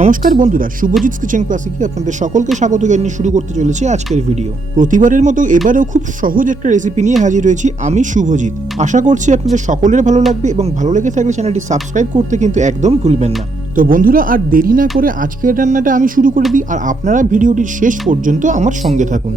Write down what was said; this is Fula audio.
নমস্কার বন্ধুরা, শুভজিৎ কিচেন ক্লাসিকে আপনাদের সকলকে স্বাগত জানিয়ে শুরু করতে চলেছি আজকের ভিডিও। প্রতিবারের মতো এবারেও খুব সহজ একটা রেসিপি নিয়ে হাজির হয়েছি আমি শুভজিৎ। আশা করছি আপনাদের সকলের ভালো লাগবে এবং ভালো লেগে থাকলে চ্যানেলটি সাবস্ক্রাইব করতে কিন্তু একদম ভুলবেন না। তো বন্ধুরা, আর দেরি না করে আজকের রান্নাটা আমি শুরু করে দিই, আর আপনারা ভিডিওটির শেষ পর্যন্ত আমার সঙ্গে থাকুন।